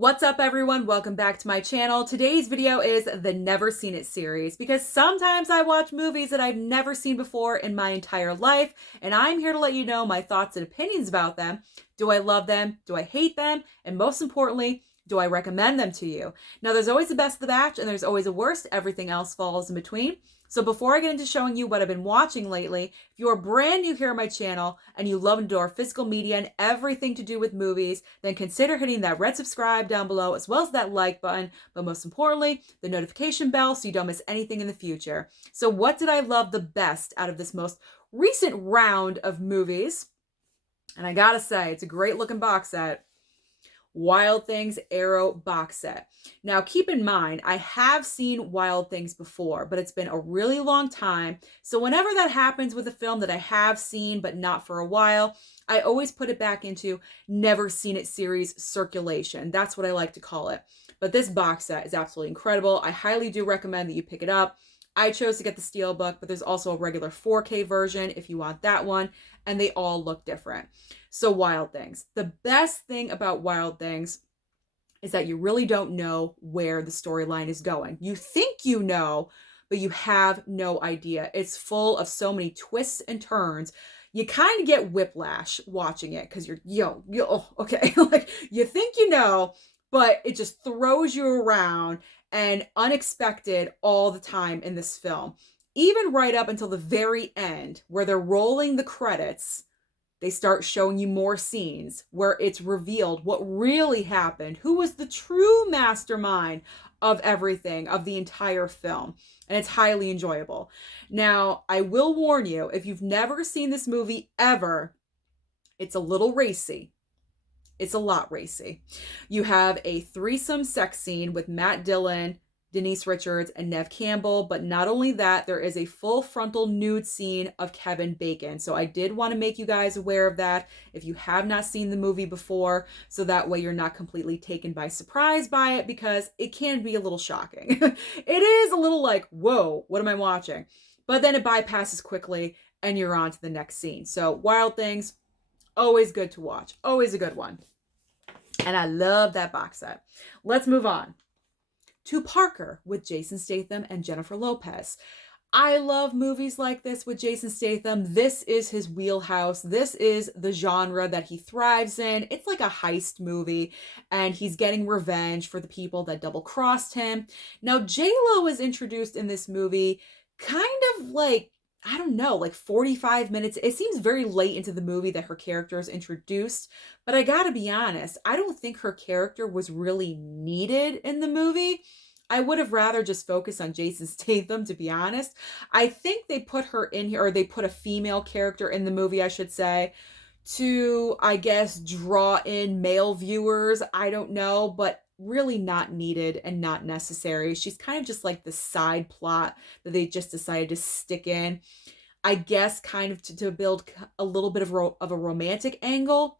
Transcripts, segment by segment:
What's up, everyone? Welcome back to my channel. Today's video is the Never Seen It series because sometimes I watch movies that I've never seen before in my entire life, and I'm here to let you know my thoughts and opinions about them. Do I love them? Do I hate them? And most importantly, do I recommend them to you? Now, there's always the best of the batch and there's always a worst. Everything else falls in between. So before I get into showing you what I've been watching lately, if you are brand new here on my channel and you love and adore physical media and everything to do with movies, then consider hitting that red subscribe down below as well as that like button, but most importantly, the notification bell so you don't miss anything in the future. So what did I love the best out of this most recent round of movies? And I gotta say, it's a great looking box set. Wild Things Arrow box set. Now, keep in mind, I have seen Wild Things before, but it's been a really long time. So whenever that happens with a film that I have seen, but not for a while, I always put it back into Never Seen It series circulation. That's what I like to call it. But this box set is absolutely incredible. I highly do recommend that you pick it up. I chose to get the Steelbook, but there's also a regular 4K version if you want that one, and they all look different. So Wild Things. The best thing about Wild Things is that you really don't know where the storyline is going. You think you know, but you have no idea. It's full of so many twists and turns. You kind of get whiplash watching it because okay. Like, you think you know, but it just throws you around and unexpected all the time in this film. Even right up until the very end, where they're rolling the credits, they start showing you more scenes where it's revealed what really happened, who was the true mastermind of everything, of the entire film. And it's highly enjoyable. Now, I will warn you, if you've never seen this movie ever, it's a little racy. It's a lot racy. You have a threesome sex scene with Matt Dillon, Denise Richards, and Neve Campbell. But not only that, there is a full frontal nude scene of Kevin Bacon. So I did want to make you guys aware of that if you have not seen the movie before, so that way you're not completely taken by surprise by it, because it can be a little shocking. It is a little like, whoa, what am I watching? But then it bypasses quickly and you're on to the next scene. So Wild Things, always good to watch. Always a good one. And I love that box set. Let's move on to Parker with Jason Statham and Jennifer Lopez. I love movies like this with Jason Statham. This is his wheelhouse. This is the genre that he thrives in. It's like a heist movie, and he's getting revenge for the people that double-crossed him. Now, J-Lo is introduced in this movie kind of like, I don't know, like 45 minutes. It seems very late into the movie that her character is introduced. But I gotta be honest, I don't think her character was really needed in the movie. I would have rather just focused on Jason Statham, to be honest. I think they put her in here, or they put a female character in the movie, I should say, to, I guess, draw in male viewers. I don't know, but really not needed and not necessary. She's kind of just like the side plot that they just decided to stick in, I guess, kind of to build a little bit of a romantic angle,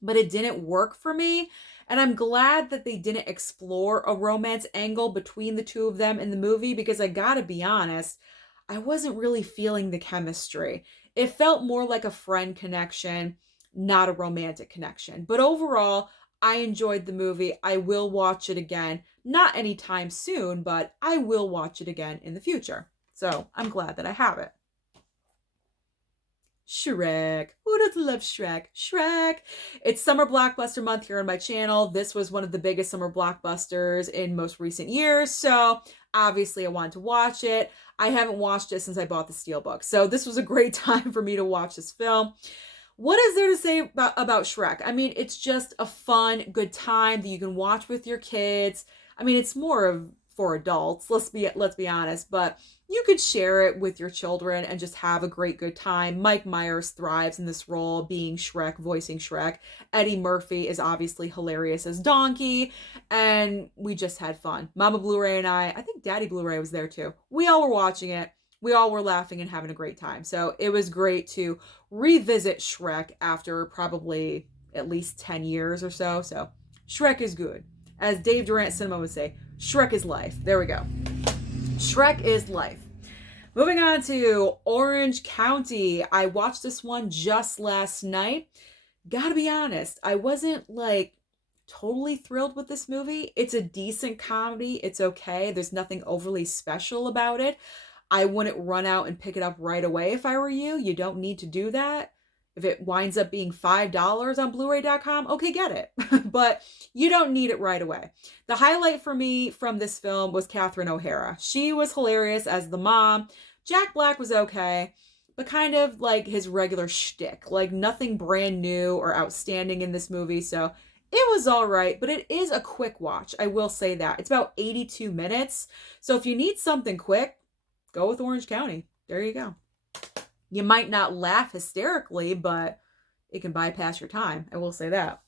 but it didn't work for me. And I'm glad that they didn't explore a romance angle between the two of them in the movie, because I gotta be honest, I wasn't really feeling the chemistry. It felt more like a friend connection, not a romantic connection. But overall, I enjoyed the movie. I will watch it again. Not anytime soon, but I will watch it again in the future. So I'm glad that I have it. Shrek. Who doesn't love Shrek? Shrek. It's summer blockbuster month here on my channel. This was one of the biggest summer blockbusters in most recent years, so obviously I wanted to watch it. I haven't watched it since I bought the Steelbook, so this was a great time for me to watch this film. What is there to say about Shrek? I mean, it's just a fun, good time that you can watch with your kids. I mean, it's more of for adults, let's be honest, but you could share it with your children and just have a great good time. Mike Myers thrives in this role, being Shrek, voicing Shrek. Eddie Murphy is obviously hilarious as Donkey, and we just had fun. Mama Blu-ray and I think Daddy Blu-ray was there too. We all were watching it. We all were laughing and having a great time. So it was great to revisit Shrek after probably at least 10 years or so. So Shrek is good. As Dave Durant Cinema would say, Shrek is life. There we go. Shrek is life. Moving on to Orange County. I watched this one just last night. Gotta be honest, I wasn't like totally thrilled with this movie. It's a decent comedy. It's okay. There's nothing overly special about it. I wouldn't run out and pick it up right away if I were you. You don't need to do that. If it winds up being $5 on blu-ray.com, okay, get it. But you don't need it right away. The highlight for me from this film was Catherine O'Hara. She was hilarious as the mom. Jack Black was okay, but kind of like his regular shtick. Like nothing brand new or outstanding in this movie, so it was all right, but it is a quick watch. I will say that. It's about 82 minutes. So if you need something quick, go with Orange County. There you go. You might not laugh hysterically, but it can bypass your time. I will say that.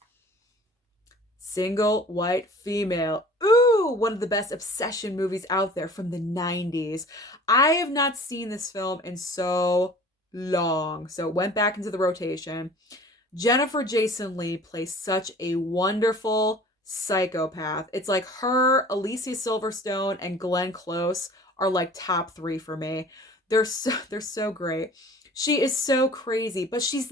Single White Female. Ooh, one of the best obsession movies out there from the 90s. I have not seen this film in so long, so it went back into the rotation. Jennifer Jason Leigh plays such a wonderful psychopath. It's like her, Alicia Silverstone, and Glenn Close are like top 3 for me. They're so great. She is so crazy, but she's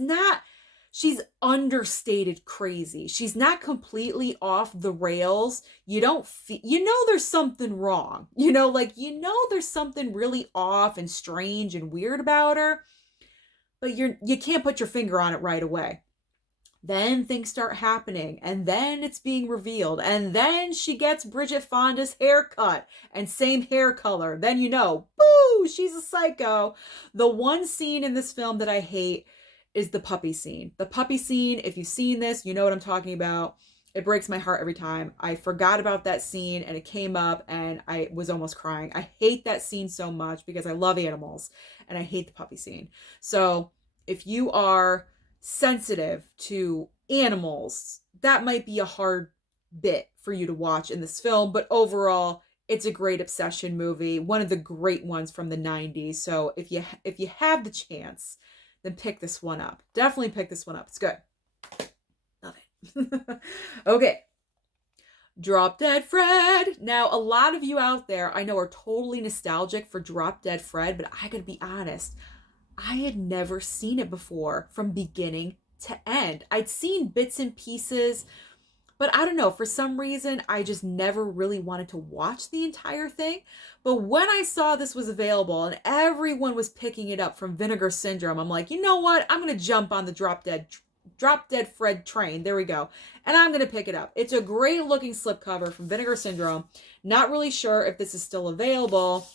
understated crazy. She's not completely off the rails. You know there's something wrong. There's something really off and strange and weird about her, but you can't put your finger on it right away. Then things start happening, and then it's being revealed, and then she gets Bridget Fonda's haircut and same hair color. Then boo, she's a psycho. The one scene in this film that I hate is the puppy scene. The puppy scene, if you've seen this, you know what I'm talking about. It breaks my heart every time. I forgot about that scene, and it came up, and I was almost crying. I hate that scene so much because I love animals, and I hate the puppy scene. So if you are sensitive to animals, that might be a hard bit for you to watch in this film, but overall it's a great obsession movie, one of the great ones from the 90s. So if you have the chance, then pick this one up. Definitely pick this one up. It's good. Love it. Okay. Drop Dead Fred. Now, a lot of you out there I know are totally nostalgic for Drop Dead Fred, but I gotta be honest, I had never seen it before from beginning to end. I'd seen bits and pieces, but I don't know, for some reason, I just never really wanted to watch the entire thing. But when I saw this was available and everyone was picking it up from Vinegar Syndrome, I'm like, you know what? I'm going to jump on the Drop Dead Fred train. There we go. And I'm going to pick it up. It's a great looking slipcover from Vinegar Syndrome. Not really sure if this is still available,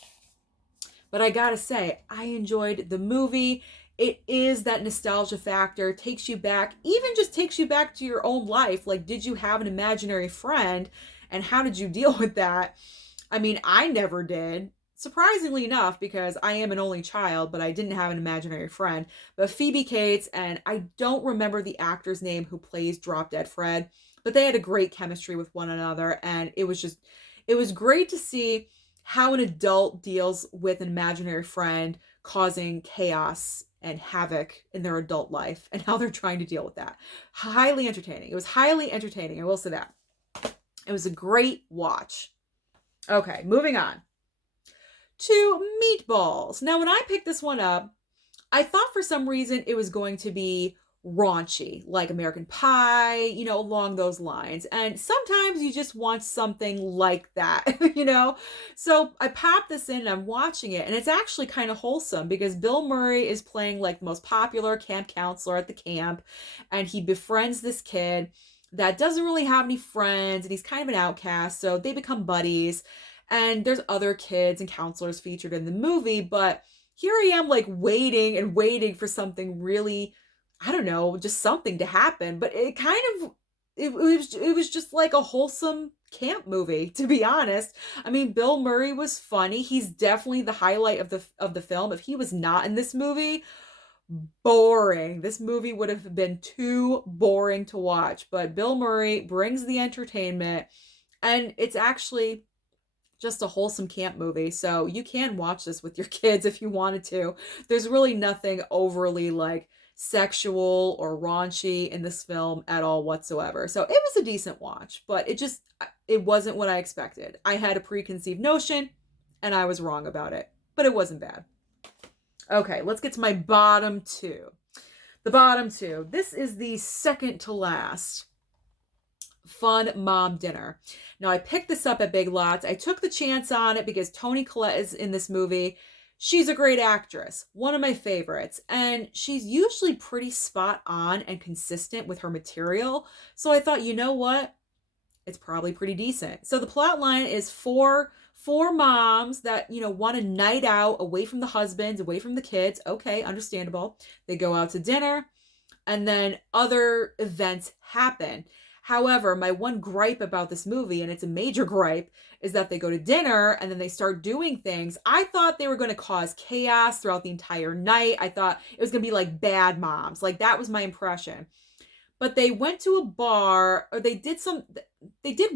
but I gotta say, I enjoyed the movie. It is that nostalgia factor, takes you back, even just takes you back to your own life. Like, did you have an imaginary friend? And how did you deal with that? I mean, I never did. Surprisingly enough, because I am an only child, but I didn't have an imaginary friend. But Phoebe Cates, and I don't remember the actor's name who plays Drop Dead Fred, but they had a great chemistry with one another. And it was great to see how an adult deals with an imaginary friend causing chaos and havoc in their adult life and how they're trying to deal with that. Highly entertaining. It was highly entertaining. I will say that. It was a great watch. Okay, moving on to Meatballs. Now, when I picked this one up, I thought for some reason it was going to be raunchy, like American Pie, along those lines. And sometimes you just want something like that, So I popped this in and I'm watching it, and it's actually kind of wholesome because Bill Murray is playing like the most popular camp counselor at the camp, and he befriends this kid that doesn't really have any friends, and he's kind of an outcast, so they become buddies. And there's other kids and counselors featured in the movie, but here I am like waiting and waiting for something really, I don't know, just something to happen. But it was just like a wholesome camp movie, to be honest. I mean, Bill Murray was funny. He's definitely the highlight of the film. If he was not in this movie, boring. This movie would have been too boring to watch. But Bill Murray brings the entertainment, and it's actually just a wholesome camp movie. So you can watch this with your kids if you wanted to. There's really nothing overly like sexual or raunchy in this film at all whatsoever. So it was a decent watch, but it wasn't what I expected. I had a preconceived notion and I was wrong about it, but it wasn't bad. Okay, let's get to my bottom two. The bottom two. This is the second to last. Fun mom dinner. Now, I picked this up at Big Lots. I took the chance on it because Toni Collette is in this movie. She's a great actress, one of my favorites, and she's usually pretty spot on and consistent with her material. So I thought, you know what? It's probably pretty decent. So the plot line is four moms that, want a night out away from the husbands, away from the kids. Okay, understandable. They go out to dinner and then other events happen. However, my one gripe about this movie, and it's a major gripe, is that they go to dinner and then they start doing things. I thought they were going to cause chaos throughout the entire night. I thought it was going to be like Bad Moms. Like, that was my impression. But they went to a bar, or they did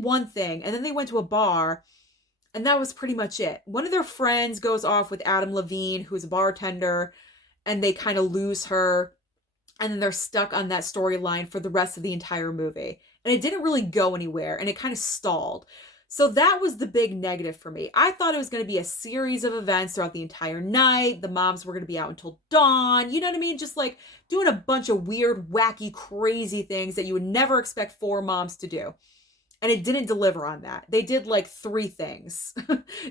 one thing, and then they went to a bar, and that was pretty much it. One of their friends goes off with Adam Levine, who's a bartender, and they kind of lose her. And then they're stuck on that storyline for the rest of the entire movie. And it didn't really go anywhere, and it kind of stalled. So that was the big negative for me. I thought it was going to be a series of events throughout the entire night. The moms were going to be out until dawn. You know what I mean? Just like doing a bunch of weird, wacky, crazy things that you would never expect four moms to do. And it didn't deliver on that. They did like 3 things.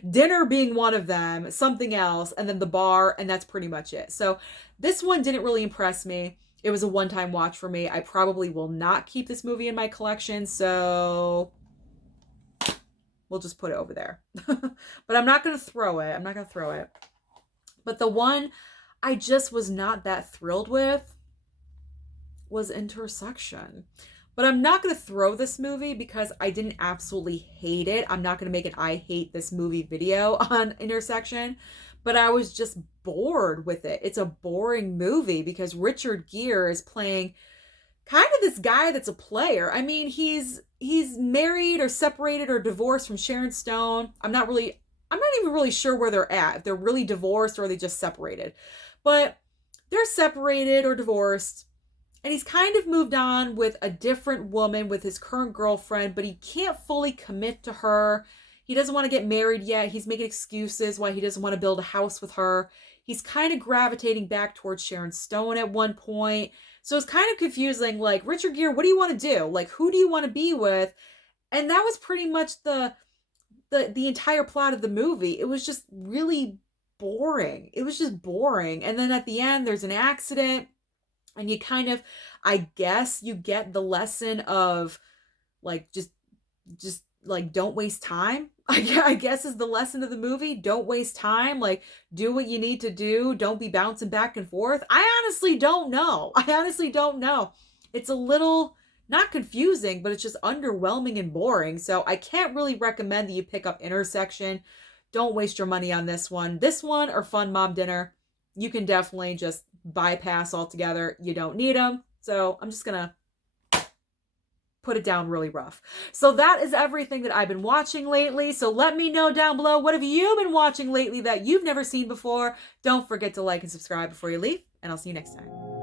Dinner being one of them, something else, and then the bar, and that's pretty much it. So this one didn't really impress me. It was a one-time watch for me. I probably will not keep this movie in my collection, so we'll just put it over there. But I'm not going to throw it. But the one I just was not that thrilled with was Intersection. But I'm not going to throw this movie because I didn't absolutely hate it. I'm not going to make an I hate this movie video on Intersection. But I was just bored with it. It's a boring movie because Richard Gere is playing kind of this guy that's a player. I mean, he's married or separated or divorced from Sharon Stone. I'm not even really sure where they're at. If they're really divorced or are they just separated. But they're separated or divorced. And he's kind of moved on with a different woman with his current girlfriend, but he can't fully commit to her. He doesn't want to get married yet. He's making excuses why he doesn't want to build a house with her. He's kind of gravitating back towards Sharon Stone at one point. So it's kind of confusing. Like, Richard Gere, what do you want to do? Like, who do you want to be with? And that was pretty much the entire plot of the movie. It was just really boring. It was just boring. And then at the end, there's an accident. And you kind of, I guess, you get the lesson of, like, just like, don't waste time. I guess is the lesson of the movie. Don't waste time. Like, do what you need to do. Don't be bouncing back and forth. I honestly don't know. It's a little, not confusing, but it's just underwhelming and boring. So I can't really recommend that you pick up Intersection. Don't waste your money on this one. This one or Fun Mom Dinner, you can definitely just bypass altogether. You don't need them. So I'm just going to put it down really rough. So that is everything that I've been watching lately. So let me know down below, what have you been watching lately that you've never seen before? Don't forget to like and subscribe before you leave, and I'll see you next time.